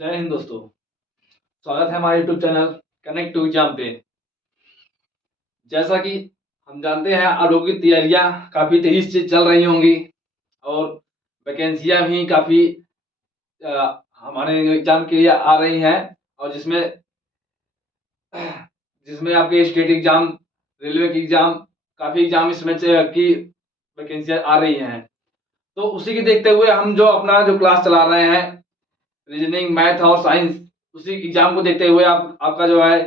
जय हिंद दोस्तों। स्वागत है हमारे YouTube channel connect to exam पे। जैसा कि हम जानते हैं आप लोगों की तैयारियां काफ़ी तेजी से चल रही होंगी और वैकेंसियां भी काफ़ी हमारे एग्जाम के लिए आ रही हैं और जिसमें जिसमें आपके स्टेट एग्जाम, रेलवे की एग्जाम, काफ़ी एग्जाम इसमें की वैकेंसियां आ रही हैं। तो उसी के देखते हुए हम जो अपना क्लास चला रहे हैं रीजनिंग, मैथ और साइंस, उसी एग्जाम को देखते हुए आपका जो है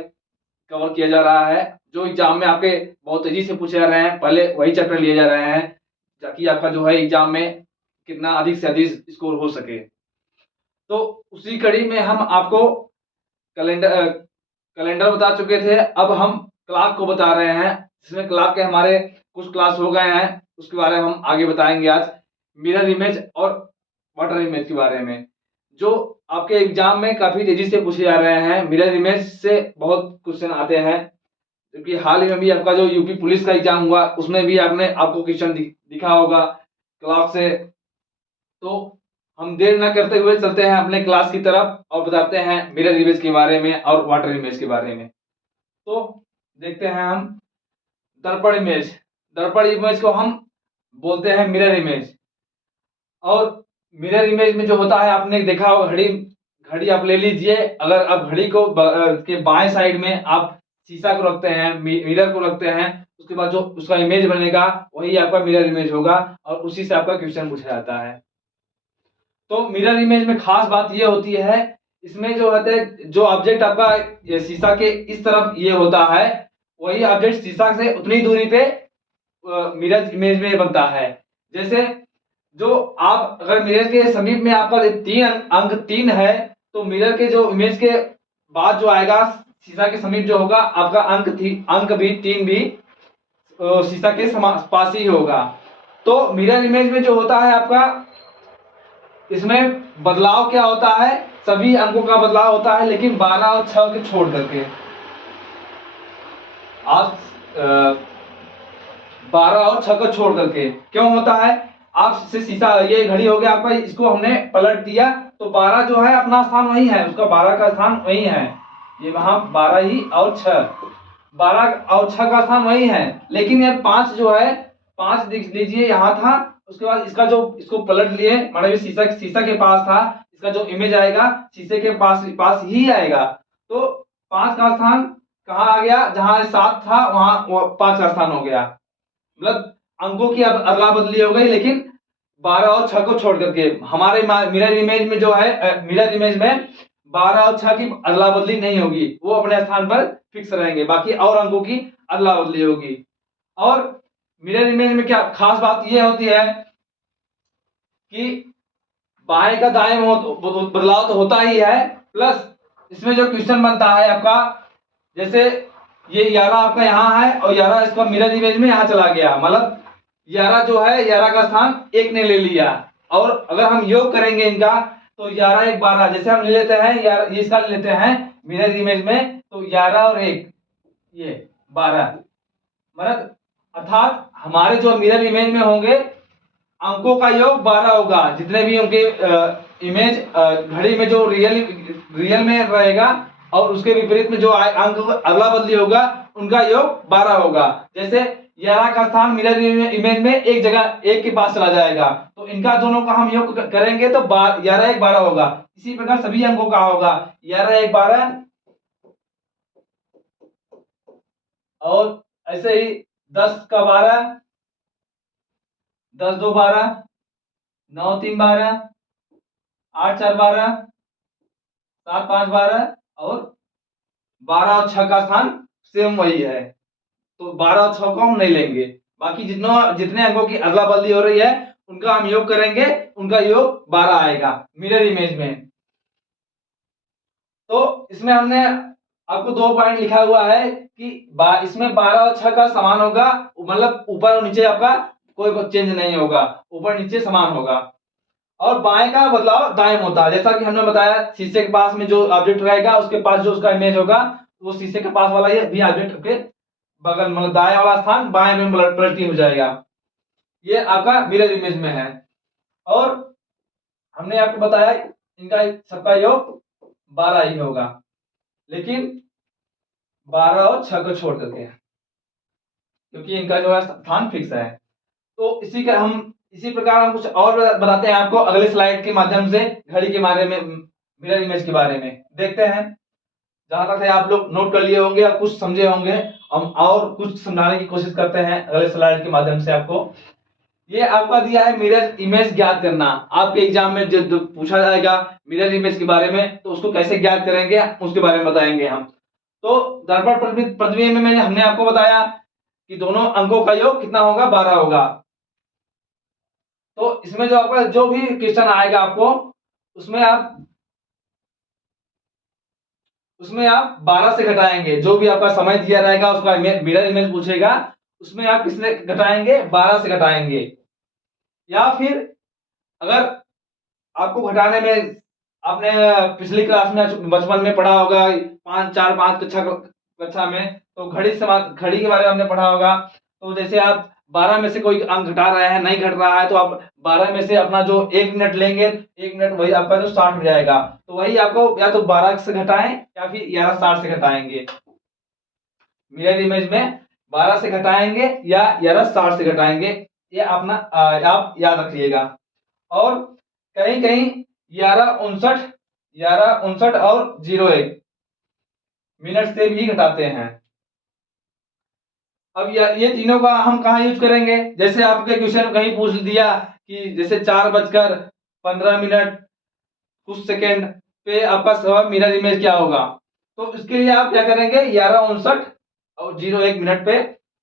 कवर किया जा रहा है। जो एग्जाम में आपके बहुत तेजी से पूछे जा रहे हैं, पहले वही चैप्टर लिए जा रहे हैं ताकि आपका जो है एग्जाम में कितना अधिक से अधिक स्कोर हो सके। तो उसी कड़ी में हम आपको कैलेंडर कैलेंडर बता चुके थे, अब हम क्लॉक को बता रहे हैं। जिसमें क्लॉक के हमारे कुछ क्लास हो गए हैं, उसके बारे में हम आगे बताएंगे आज। मिरर इमेज और वाटर इमेज के बारे में जो आपके एग्जाम में काफी तेजी से पूछे जा रहे हैं। मिरर इमेज से बहुत क्वेश्चन आते हैं, क्योंकि हाल ही में भी आपका जो यूपी पुलिस का एग्जाम हुआ उसमें भी आपको क्वेश्चन दिखा होगा क्लॉक से। तो हम देर न करते हुए चलते हैं अपने क्लास की तरफ और बताते हैं मिरर इमेज के बारे में और वाटर इमेज के बारे में। तो देखते हैं हम दर्पण इमेज। दर्पण इमेज को हम बोलते हैं मिरर इमेज। और मिरर इमेज में जो होता है, आपने देखा होगा घड़ी। घड़ी आप ले लीजिए, अगर आप घड़ी को के बाएं साइड में आप शीशा को रखते हैं, मिरर को रखते हैं, उसके बाद जो उसका इमेज बनेगा वही आपका मिरर इमेज होगा और उसी से आपका क्वेश्चन पूछा जाता है। तो मिरर इमेज में खास बात ये होती है, इसमें जो होता है जो ऑब्जेक्ट आपका शीशा के इस तरफ ये होता है, वही ऑब्जेक्ट शीशा से उतनी दूरी पे मिरर इमेज में बनता है। जैसे जो आप अगर मिरर के समीप में आपका अंक 3 है, तो मिरर के जो इमेज के बाद जो आएगा शीशा के समीप जो होगा आपका अंक भी 3 भी शीशा के पास ही होगा। तो मिरर इमेज में जो होता है आपका, इसमें बदलाव क्या होता है, सभी अंकों का बदलाव होता है लेकिन 12 और 6 के छोड़ करके। आप 12 और 6 को छोड़ करके क्यों होता है, आप से शीशा ये घड़ी हो गया आपका, इसको हमने पलट दिया तो 12 जो है अपना स्थान वही है, उसका 12 का स्थान वही है, ये वहां 12 ही और 6, 12 और 6 का स्थान वही है। लेकिन ये 5 जो है, 5 देख लीजिए यहाँ था, उसके बाद इसका जो इसको पलट लिए, मतलब शीशा के पास था, इसका जो इमेज आएगा शीशे के पास ही आएगा। तो 5 का स्थान कहाँ आ गया, जहां 7 था वहां 5 का स्थान हो गया। मतलब अंकों की अब अदला बदली हो गई, लेकिन 12 और 6 को छोड़ करके। हमारे मिरर इमेज में जो है, मिरर इमेज में 12 और 6 की अदला बदली नहीं होगी, वो अपने स्थान पर फिक्स रहेंगे, बाकी और अंकों की अदला बदली होगी। और मिरर इमेज में क्या खास बात ये होती है कि बाएं का दाएं में बदलाव तो होता ही है, प्लस इसमें जो क्वेश्चन बनता है आपका, जैसे ये 11 आपका यहाँ है और 11 इसका मिरर इमेज में यहाँ चला गया, मतलब 11 जो है 11 का स्थान 1 ने ले लिया। और अगर हम योग करेंगे इनका तो 11 1 12, जैसे हम ले लेते हैं ये इसका ले लेते हैं मिरर इमेज में, तो 11 और 1 ये 12, मतलब अर्थात हमारे जो मिरर इमेज में होंगे अंकों का योग 12 होगा। जितने भी उनके इमेज घड़ी में जो रियल में रहेगा और उसके विपरीत में जो अंक अदला बदली होगा उनका योग 12 होगा। जैसे 11 का स्थान मिरर इमेज में एक जगह 1 के पास चला जाएगा, तो इनका दोनों का हम योग करेंगे तो 11 1 12 होगा। इसी प्रकार सभी अंकों का होगा 11 1 12, और ऐसे ही 10 का 12, 10 2 12, 9 3 12, 8 4 12, 7 5 12, और 12 और 6 का स्थान सेम वही है, तो 12 और 6 को हम नहीं लेंगे। बाकी जितने अंकों की अदला बदली हो रही है उनका हम योग करेंगे, उनका योग 12 आएगा मिरर इमेज में। तो इसमें हमने आपको 2 पॉइंट लिखा हुआ है कि इसमें 12 और 6 का समान होगा, मतलब ऊपर और नीचे आपका कोई चेंज नहीं होगा, ऊपर नीचे समान होगा। और बाएं का बदलाव दाएं में होता है, जैसा कि हमने बताया शीशे के पास में जो ऑब्जेक्ट रहेगा उसके पास जो उसका इमेज होगा वो शीशे के पास वाला ये भी ऑब्जेक्ट के बगल, मतलब दाएं वाला स्थान बाएं में पलटी हो जाएगा। ये आपका मिरर इमेज में है। और हमने आपको बताया इनका सबका योग 12 ही होगा, लेकिन 12 और 6 को छोड़ करके, क्योंकि इनका जो है स्थान फिक्स है। तो इसी प्रकार हम कुछ और बताते हैं आपको अगले स्लाइड के माध्यम से, घड़ी के बारे में, मिरर इमेज के बारे में देखते हैं। जहां तक है आप लोग नोट कर लिए होंगे और कुछ समझे होंगे, हम और कुछ समझाने की कोशिश करते हैं अगले स्लाइड के माध्यम से आपको। ये आपका दिया है मिरर इमेज ज्ञात करना। आपके एग्जाम में जो पूछा जाएगा मिरर इमेज के बारे में, तो उसको कैसे ज्ञात करेंगे उसके बारे में बताएंगे हम। तो दर्पण प्रतिबिंब में हमने आपको बताया कि दोनों अंकों का योग कितना होगा, 12 होगा। तो इसमें जो आपका जो भी क्वेश्चन आएगा आपको, उसमें आप 12 से घटाएंगे। जो भी आपका समय दिया रहेगा उसका मिरर इमेज पूछेगा, उसमें आप किससे घटाएंगे, 12 से घटाएंगे। या फिर अगर आपको घटाने में, आपने पिछली क्लास में बचपन में पढ़ा होगा 5 कक्षा में, तो घड़ी के बारे में हमने पढ़ा होगा। तो जैसे आप 12 में से कोई अंक घटा रहे हैं, नहीं घट रहा है, तो आप 12 में से अपना जो 1 मिनट लेंगे, 1 मिनट वही आपका जो 60 हो जाएगा। तो वही आपको या तो 12 से घटाएं या फिर 11:60 से घटाएंगे। मिरर इमेज में 12 से घटाएंगे या 11:60 से घटाएंगे, ये अपना आप याद रखिएगा। और कहीं कहीं 11:59 और 01 मिनट से भी घटाते हैं। अब ये तीनों का हम कहाँ यूज करेंगे, जैसे आपके क्वेश्चन कहीं पूछ दिया कि जैसे 4:15 कुछ सेकेंड पे आपका मिरर इमेज क्या होगा, तो इसके लिए आप क्या करेंगे, 11:59 और 01 मिनट पे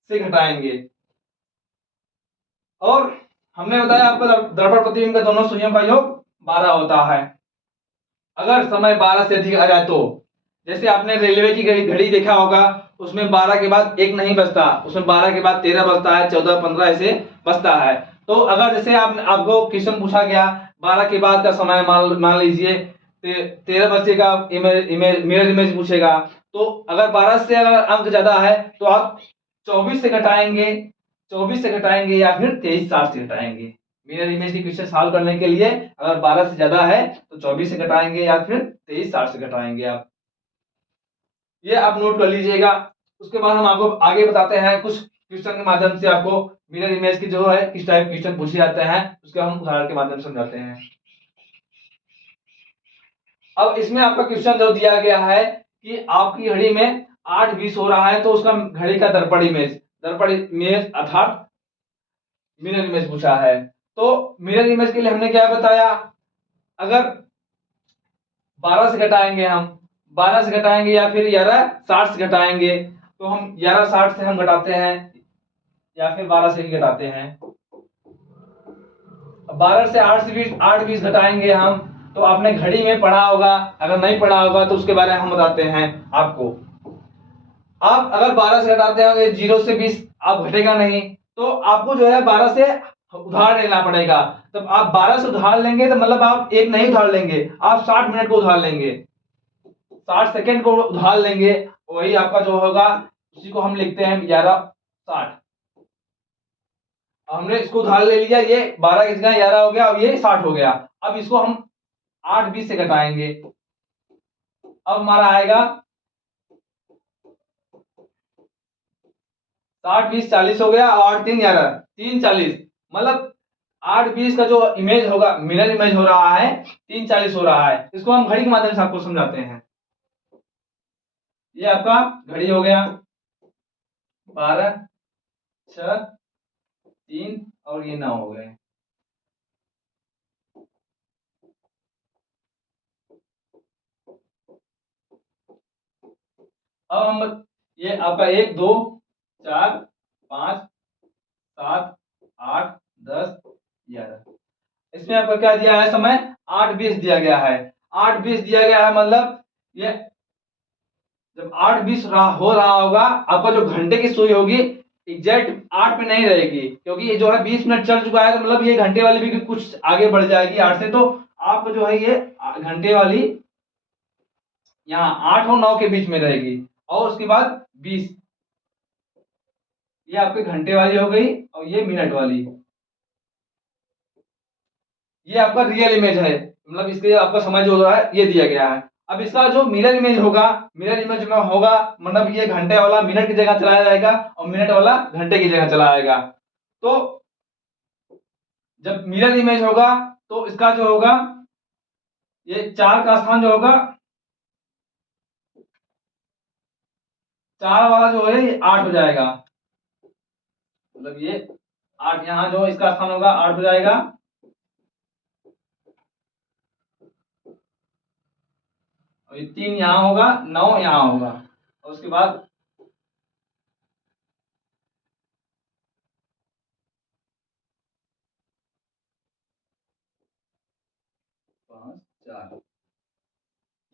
से घटाएंगे। और हमने बताया आपको दर्पण प्रतिबिंब का दोनों सुइयों का योग 12 होता है। अगर समय 12 से अधिक आ जाए तो, जैसे आपने रेलवे की घड़ी देखा होगा, उसमें 12 के बाद 1 नहीं बजता, उसमें 12 के बाद 13 बजता है, 14, 15 ऐसे बजता है। तो अगर जैसे आपको क्वेश्चन पूछा गया 12 के बाद का समय मान लीजिए 13 बजे का मिरर इमेज पूछेगा, तो अगर 12 से अगर अंक ज्यादा है तो आप 24 से घटाएंगे, 24 से घटाएंगे या फिर 23:60 से घटाएंगे। मिरर इमेज की क्वेश्चन सॉल्व करने के लिए अगर 12 से ज्यादा है तो 24 से घटाएंगे या फिर 23:60 से घटाएंगे आप। ये आप नोट कर लीजिएगा। उसके बाद हम आपको आगे बताते हैं कुछ क्वेश्चन के माध्यम से, आपको मिरर इमेज की जो है किस टाइप क्वेश्चन पूछे जाते हैं उसका हम उदाहरण के माध्यम से समझाते हैं। अब इसमें आपका क्वेश्चन जो दिया गया है कि आपकी घड़ी में 8:20 हो रहा है, तो उसका घड़ी का दर्पण इमेज अर्थात मिरर इमेज पूछा है। तो मिरर इमेज के लिए हमने क्या बताया, अगर 12 से घटाएंगे, हम 12 से घटाएंगे या फिर 11:60 से घटाएंगे, तो हम 11:60 से हम घटाते हैं या फिर 12 से ही घटाते हैं। 12 से 8:20 घटाएंगे हम, तो आपने घड़ी में पढ़ा होगा, अगर नहीं पढ़ा होगा तो उसके बारे में हम बताते हैं आपको। आप अगर 12 से घटाते हैं 0 से 20 आप घटेगा नहीं, तो आपको जो है 12 से उधार लेना पड़ेगा। तब आप 12 से उधार लेंगे तो मतलब आप एक नहीं उधार लेंगे, आप 60 मिनट को उधार लेंगे, 60 सेकेंड को उधार लेंगे, वही आपका जो होगा उसी को हम लिखते हैं 11:60। हमने इसको उधार ले लिया, ये 12 की जगह 11 हो गया, अब ये 60 हो गया। अब इसको हम 8:20 से घटाएंगे, अब हमारा आएगा 60, 20, 40 हो गया, 8, 3, 11, 3, 40, मतलब 8:20 का जो इमेज होगा, मिरर इमेज हो रहा है 3:40 हो रहा है। इसको हम घड़ी के माध्यम से आपको समझाते हैं। ये आपका घड़ी हो गया 12, 6, 3 और ये 9 हो गए। अब हम ये आपका 1, 2, 4, 5, 7, 8, 10, 11, इसमें आपका क्या दिया है, समय 8:20 दिया गया है। 8:20 दिया गया है, मतलब ये जब 8:20 हो रहा होगा, आपका जो घंटे की सुई होगी एग्जैक्ट 8 पे नहीं रहेगी, क्योंकि ये जो है 20 मिनट चल चुका है, तो मतलब ये घंटे वाली भी कुछ आगे बढ़ जाएगी 8 से, तो आपको जो है ये घंटे वाली यहाँ 8 और 9 के बीच में रहेगी, और उसके बाद 20, ये आपके घंटे वाली हो गई और ये मिनट वाली। ये आपका रियल इमेज है, मतलब इसके आपका समय जो हो रहा है ये दिया गया है। अब इसका जो मिरर इमेज होगा, मिरर इमेज में होगा मतलब ये घंटे वाला मिनट की जगह चलाया जाएगा और मिनट वाला घंटे की जगह चलाया जाएगा। तो जब मिरर इमेज होगा तो इसका जो होगा ये 4 का स्थान जो होगा, 4 वाला जो है ये 8 हो जाएगा, मतलब ये 8 यहाँ जो इसका स्थान होगा 8 हो जाएगा। और ये 3 यहाँ होगा, 9 यहाँ होगा और उसके बाद 5 4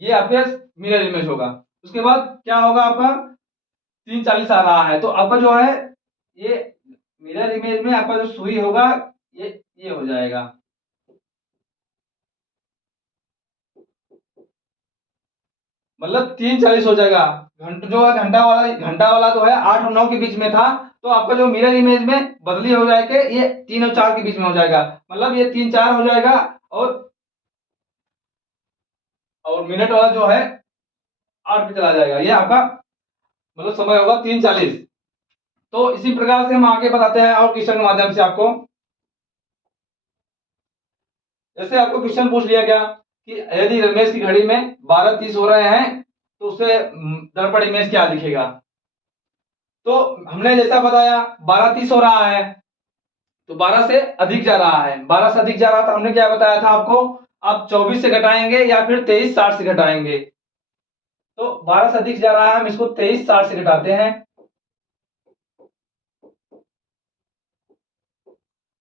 ये आपके मिरर इमेज होगा। उसके बाद क्या होगा आपका 3:40 आ रहा है तो आपका जो है ये मिरर इमेज में आपका जो सुई होगा ये हो जाएगा। मतलब 3:40 हो जाएगा। घंटा जो है घंटा वाला जो है 8 और 9 के बीच में था तो आपका जो मिरर इमेज में बदली हो जाएगा ये 3 और 4 के बीच में हो जाएगा, मतलब ये 3-4 हो जाएगा। और मिनट वाला जो है 8 पे चला जाएगा, ये आपका मतलब समय होगा 3:40। तो इसी प्रकार से हम आगे बताते हैं और क्वेश्चन के माध्यम से आपको। जैसे आपको क्वेश्चन पूछ लिया गया कि यदि रमेश की घड़ी में 12:30 हो रहे हैं तो उससे दर्पण इमेज क्या दिखेगा। तो हमने जैसा बताया 12:30 हो रहा है तो 12 से अधिक जा रहा है, 12 से अधिक जा रहा था, हमने क्या बताया था आपको, आप 24 से घटाएंगे या फिर 23:60 से घटाएंगे। तो 12 से अधिक जा रहा है, हम इसको 23:60 से घटाते हैं।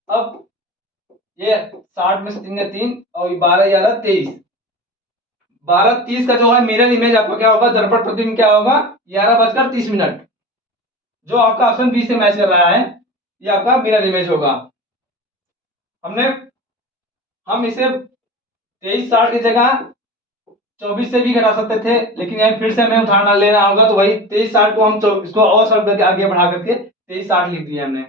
अब ये 60 में से 3 का 3 और 12 11 23, 12:30 का जो है मिरर इमेज आपका क्या होगा, दर्पण प्रतिबिंब क्या होगा 11:30। जो आपका ऑप्शन बी से मैच कर रहा है ये आपका मिरर इमेज होगा। हम इसे 23:60 की जगह 24 से भी घटा सकते थे, लेकिन यहाँ फिर से हमें उदाहरण लेना होगा तो वही 23:60 को हम इसको और सरल करके आगे बढ़ा करके 23:60 लिख दिया हमने।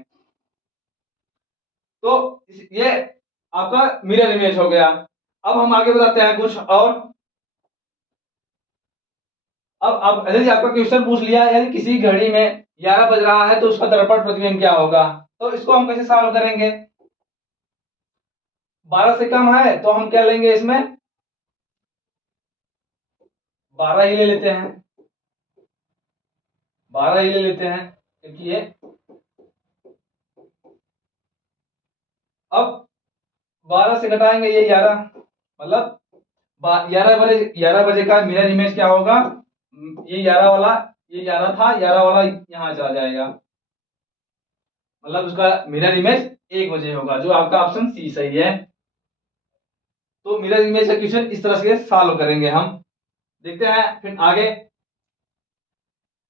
तो ये आपका मिरर इमेज हो गया। अब हम आगे बताते हैं कुछ और। अब यदि आपका क्वेश्चन पूछ लिया यदि किसी घड़ी में 11 बज रहा है तो उसका दर्पण प्रतिबिंब क्या होगा, तो इसको हम कैसे सॉल्व करेंगे। 12 से कम है तो हम क्या लेंगे, इसमें 12 ही ले लेते हैं, 12 ही ले लेते हैं क्योंकि ये अब 12 से घटाएंगे ये 11, मतलब 11 बजे का मिरर इमेज क्या होगा, ये 11 वाला, ये 11 था, 11 वाला यहाँ चला जाएगा, मतलब उसका मिरर इमेज 1 बजे होगा, जो आपका ऑप्शन सी सही है। तो मिरर इमेज का क्वेश्चन इस तरह से सॉल्व करेंगे हम। देखते हैं फिर आगे।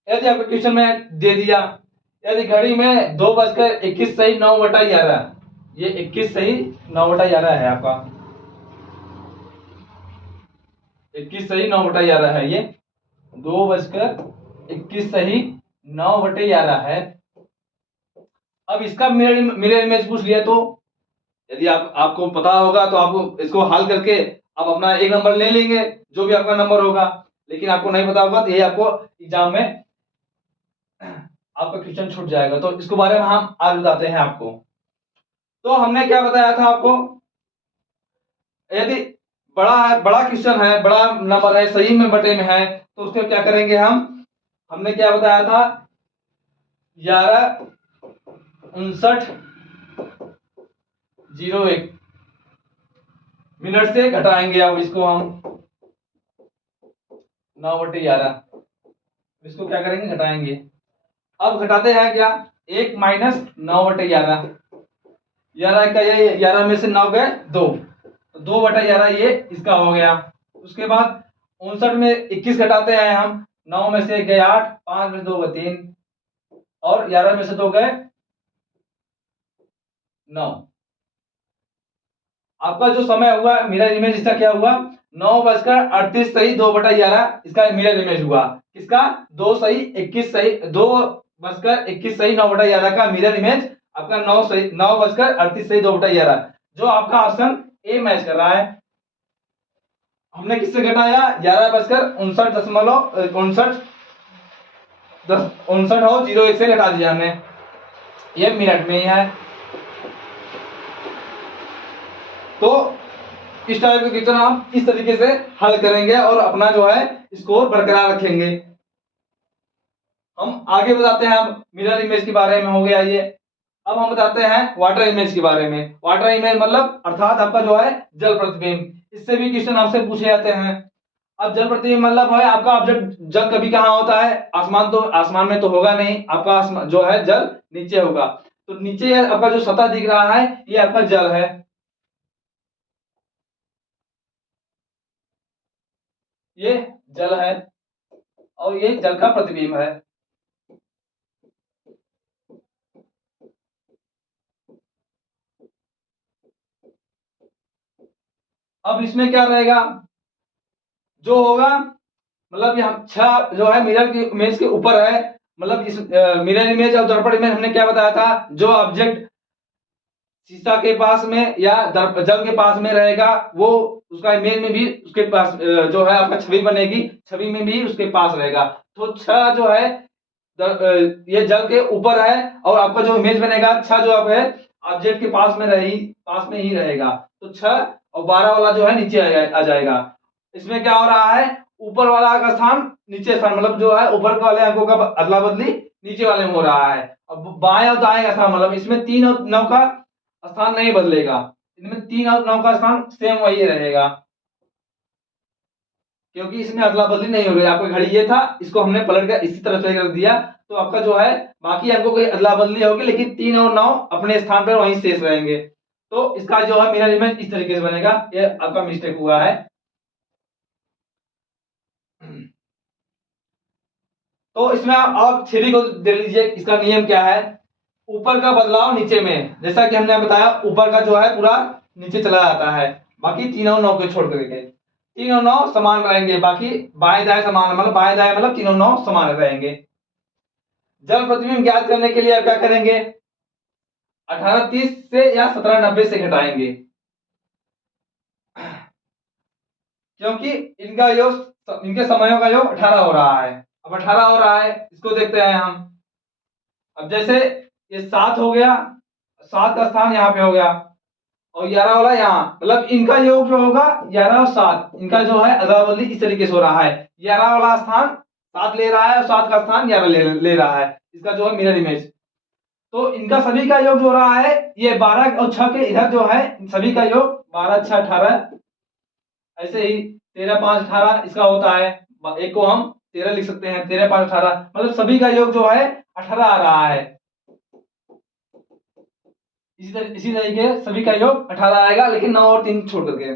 यदि आपको क्वेश्चन में दे दिया यदि घड़ी में 2:21 सही 9/11, ये 21 सही 9/11 है आपका, 21 सही 9/11 है, ये 2:21 सही 9/11 है। अब इसका मिरर इमेज पूछ लिया तो यदि आपको पता होगा तो आप इसको हल करके आप अपना एक नंबर ले लेंगे, जो भी आपका नंबर होगा। लेकिन आपको नहीं पता होगा तो ये आपको एग्जाम में आपका क्वेश्चन छूट जाएगा। तो इसके बारे में हम आज बताते हैं आपको। तो हमने क्या बताया था आपको, यदि बड़ा क्वेश्चन है, बड़ा नंबर है, सही में बटे में है, तो उसको क्या करेंगे हमने क्या बताया था 11:59:01 मिनट से घटाएंगे। अब इसको हम 9/11 इसको क्या करेंगे, घटाएंगे। अब घटाते हैं क्या, 1 माइनस 9/11, 11 का ये 11 में से 9 गए 2, 2/11 ये इसका हो गया। उसके बाद 59 में 21 घटाते हैं हम, 9 में से 1 गए 8, 5 में से 2 गए 3 और 11 में से 2 गए 9। आपका जो समय हुआ मिरर इमेज इसका क्या हुआ 9:38 सही 2/11 इसका मिरर इमेज हुआ। किसका 2 सही 21 सही 2:21 सही 9/11 का मिरर इमेज आपका 9:38 सही 2/11, जो आपका ऑप्शन ए मैच कर रहा है। हमने किससे घटाया, 11:59 से घटा दिया हमने, ये मिनट में ही है। तो इस टाइप के क्वेश्चन आप इस तरीके से हल करेंगे और अपना जो है स्कोर बरकरार रखेंगे। हम आगे बताते हैं, अब मिरर इमेज के बारे में हो गया ये। अब हम बताते हैं वाटर इमेज के बारे में। वाटर इमेज मतलब अर्थात आपका जो है जल प्रतिबिंब, इससे भी क्वेश्चन आपसे पूछे जाते हैं। अब जल प्रतिबिंब मतलब है आपका ऑब्जेक्ट, जल कभी कहाँ होता है, आसमान में तो होगा नहीं, आपका जो है जल नीचे होगा। तो नीचे आपका जो सतह दिख रहा है ये आपका जल है, ये जल है और ये जल का प्रतिबिंब है। अब इसमें क्या रहेगा, जो होगा मतलब ये छह जो है मिरर की इमेज के ऊपर है, मतलब इस मिरर इमेज और दर्पण इमेज हमने क्या बताया था, जो ऑब्जेक्ट शीशा के पास में या जल के पास में रहेगा वो उसका इमेज में भी उसके पास जो है आपका छवि बनेगी, छवि में भी उसके पास रहेगा। तो छह जो है ये जल के ऊपर है और आपका जो इमेज बनेगा छह जो आप है ऑब्जेक्ट के पास में ही रहेगा। तो 6 और 12 वाला जो है नीचे आ जाएगा। इसमें क्या हो रहा है, ऊपर वाला का स्थान नीचे स्थान, मतलब जो है ऊपर वाले अंकों का अदला बदली नीचे वाले में हो रहा है। अब बाएं और दाएं का स्थान, मतलब इसमें 3 और 9 का स्थान नहीं बदलेगा, इनमें 3 और 9 का स्थान सेम वही रहेगा, क्योंकि इसमें अदला बदली नहीं हो गई। आपका घड़ी ये था, इसको हमने पलट कर इसी तरह से रख दिया, तो आपका जो है बाकी अंकों की अदला बदली होगी लेकिन 3 और 9 अपने स्थान पर वहीं शेष रहेंगे। तो इसका जो है मिरर इमेज इस तरीके से बनेगा, ये आपका मिस्टेक हुआ है। तो इसमें आप थ्योरी को देख लीजिए, इसका नियम क्या है, ऊपर का बदलाव नीचे में, जैसा कि हमने बताया ऊपर का जो है पूरा नीचे चला जाता है, बाकी 3 और 9 को छोड़ करके 3 और 9 समान रहेंगे, बाकी बाएं दाएं समान, मतलब बाएं दाएं मतलब 3 और 9 समान रहेंगे। जल प्रतिबिंब ज्ञात करने के लिए आप क्या करेंगे, 1830 से या 1790 से घटाएंगे, क्योंकि इनका योग, इनके समयों का योग 18 हो रहा है। अब 18 हो रहा है, इसको देखते हैं हम। अब जैसे ये 7 हो गया, 7 का स्थान यहाँ पे हो गया और 11 वाला यहाँ, मतलब इनका योग जो होगा 11 और 7, इनका जो है अदला बदली इस तरीके से हो रहा है। 11 वाला स्थान 7 ले रहा है और 7 का स्थान 11 ले रहा है, इसका जो है मिरर इमेज। तो इनका सभी का योग जो हो रहा है ये 12 और 6 के इधर जो है सभी का योग 12 6 18, ऐसे ही 13 5 18 इसका होता है। एक को हम 13 लिख सकते हैं, 13 5 18, मतलब सभी का योग जो है 18 आ रहा है। इसी तरीके सभी का योग 18 आएगा, लेकिन 9 और 3 छोड़ करके।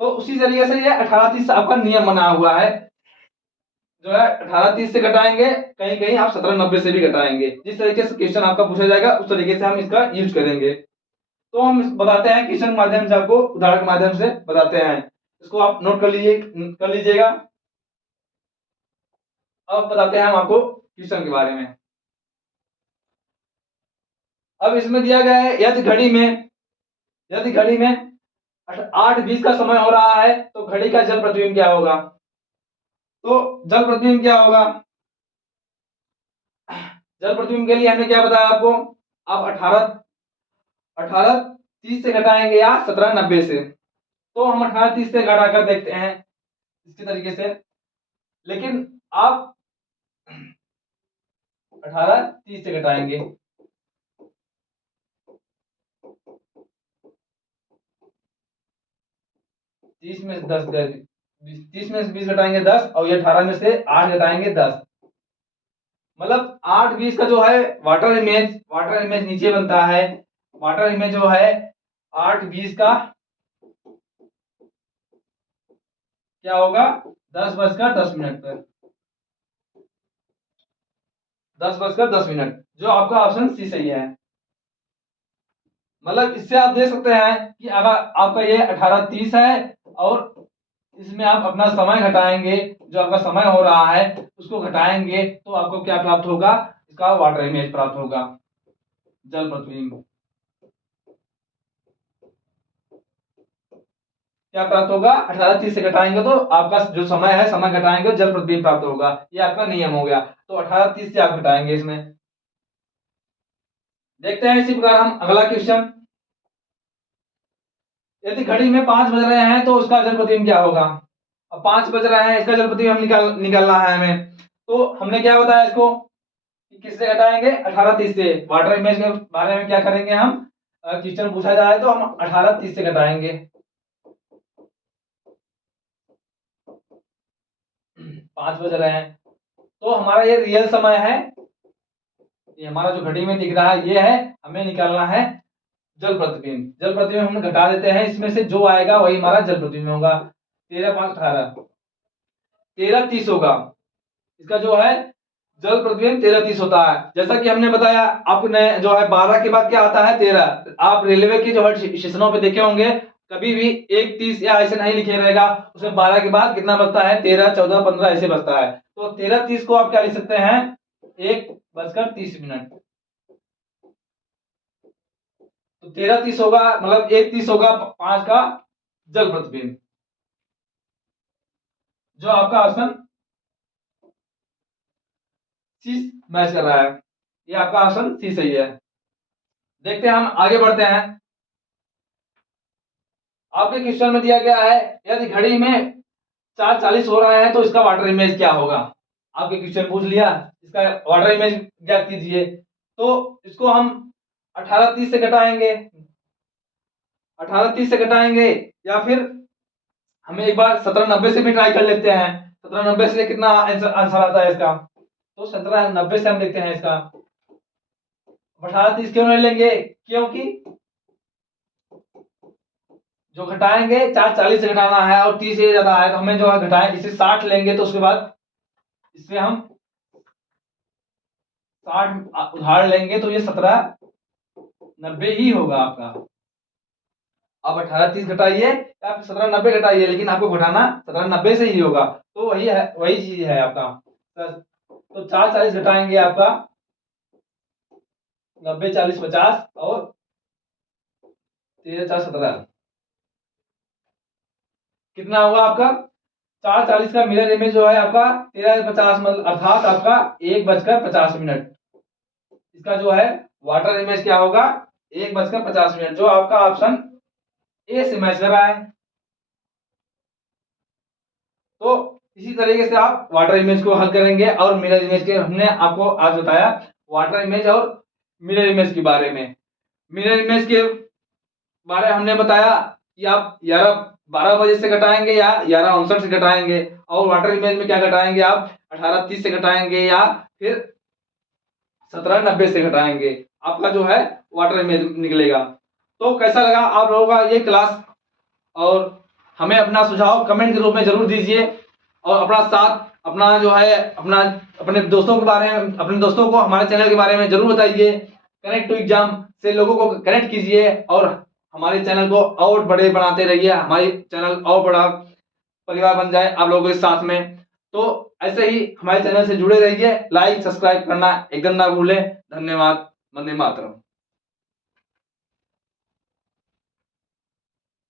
तो उसी तरीके से ये 1830 आपका नियम बना हुआ है, जो है 1830 से घटाएंगे, कहीं कहीं आप 1790 से भी घटाएंगे। जिस तरीके से क्वेश्चन आपका पूछा जाएगा उस तरीके से हम इसका यूज करेंगे। तो हम बताते हैं क्वेश्चन के माध्यम से, आपको उदाहरण के माध्यम से बताते हैं, इसको आप नोट कर लीजिएगा। अब बताते हैं हम आपको क्वेश्चन के बारे में। अब इसमें दिया गया है यदि घड़ी में 8:20 का समय हो रहा है तो घड़ी का जल प्रतिबिंब क्या होगा। तो जल प्रतिबिंब क्या होगा, जल प्रतिबिंब के लिए हमने क्या बताया आपको, आप 1830 से घटाएंगे या 1790 से। तो हम 1830 से घटा कर देखते हैं इसी तरीके से, लेकिन आप 1830 से घटाएंगे, 30 में से 10 30 में से 20 घटाएंगे 10, और ये 18 में से 8 घटाएंगे 10, मतलब 8:20 का जो है वाटर इमेज नीचे बनता है। वाटर इमेज जो है 8:20 का क्या होगा, 10:10 पर, 10:10, जो आपका ऑप्शन सी सही है। मतलब इससे आप देख सकते हैं कि अगर आपका ये 18:30 है और इसमें आप अपना समय घटाएंगे, जो आपका समय हो रहा है उसको घटाएंगे, तो आपको क्या प्राप्त होगा, इसका वाटर इमेज प्राप्त होगा, जल प्रतिबिंब। क्या प्राप्त होगा, 1830 से घटाएंगे तो आपका जो समय है, समय घटाएंगे तो जल प्रतिबिंब प्राप्त होगा। ये आपका नियम हो गया। तो 1830 से आप घटाएंगे इसमें। देखते हैं इसी प्रकार हम अगला क्वेश्चन। यदि घड़ी में 5 बज रहे हैं तो उसका जल प्रतिबिंब क्या होगा। अब 5 बज रहे हैं, इसका जल प्रतिबिंब हम निकालना है हमें। तो हमने क्या बताया इसको कि किससे घटाएंगे, 1830 से। वाटर इमेज के बारे में क्या करेंगे हम, क्वेश्चन पूछा जाए तो हम 1830 से घटाएंगे। 5 बज रहे हैं तो हमारा ये रियल समय है, ये हमारा जो घड़ी में दिख रहा है ये है। हमें निकालना है जल प्रतिबिंब। जल प्रतिबिंब हम घटा देते हैं, इसमें से जो आएगा वही हमारा जल प्रतिबिंब होगा। 13 5 18 1330 होगा। इसका जो है जल प्रतिबिंब 1330 होता है। जैसा कि हमने बताया, आपने जो है 12 के बाद क्या आता है, 13। आप रेलवे के जो है स्टेशनों पे देखे होंगे, कभी भी 1:30 या ऐसे नहीं लिखे रहेगा, उसमें 12 के बाद कितना बचता है, 13 14 15 ऐसे बचता है। तो 13:30 को आप क्या लिख सकते हैं, 1:30। तो 13:30 होगा, मतलब 1:30 होगा 5 का जल प्रतिबिंब, जो आपका ऑप्शन सी मैच कर रहा है। ये आपका ऑप्शन सी सही है। देखते हैं, हम आगे बढ़ते हैं। आपके क्वेश्चन में दिया गया है, यदि घड़ी में 4:40 हो रहा है तो इसका वाटर इमेज क्या होगा। आपके क्वेश्चन पूछ लिया, इसका वाटर इमेज ज्ञात कीजिए। तो इसको हम 18:30 से घटाएंगे, 18:30 से घटाएंगे, या फिर हम एक बार 17:90 से भी ट्राई कर लेते हैं। 17:90 से कितना आंसर आता है इसका, तो 17:90 से हम देखते हैं इसका। 18:30 क्यों नहीं लेंगे, क्योंकि जो घटाएंगे 4:40 से घटाना है और 30 से ज्यादा है, तो हमें जो है घटाएं, इसे 60 लेंगे तो उसके बाद इससे हम 60 उधार लेंगे तो ये 17:90 ही होगा आपका। अब 18:30 घटाइए या फिर 17:90 घटाइए, लेकिन आपको घटाना 17:90 से ही होगा। तो वही है, वही चीज है आपका। तो 4:40 घटाएंगे आपका 90 40 50 और 13 4 17 कितना होगा आपका, 4:40 का मिरर इमेज जो है आपका 13:50, मतलब अर्थात आपका 1:50। इसका जो है वाटर इमेज क्या होगा, 1:50, जो आपका ऑप्शन ए से मैच कर रहा है। तो इसी तरीके से आप वाटर इमेज को हल करेंगे। और मिरर इमेज के हमने आपको आज बताया वाटर इमेज और मिरर इमेज के बारे में। मिरर इमेज के बारे में हमने बताया कि आप 12 बजे से घटाएंगे या 11:59 से घटाएंगे, और वाटर इमेज में क्या घटाएंगे आप, 18:30 से घटाएंगे या फिर 17:90 से घटाएंगे, आपका जो है वाटर इमेज निकलेगा। तो कैसा लगा आप लोगों का ये क्लास, और हमें अपना सुझाव कमेंट के रूप में जरूर दीजिए, और अपना साथ अपना जो है अपना अपने दोस्तों के बारे में, अपने दोस्तों को हमारे चैनल के बारे में जरूर बताइए। कनेक्ट टू एग्जाम से लोगों को कनेक्ट कीजिए और हमारे चैनल को और बड़े बनाते रहिए, हमारी चैनल और बड़ा परिवार बन जाए आप लोगों के साथ में। तो ऐसे ही हमारे चैनल से जुड़े रहिए, लाइक सब्सक्राइब करना एकदम ना भूलें। धन्यवाद। वंदे मातरम।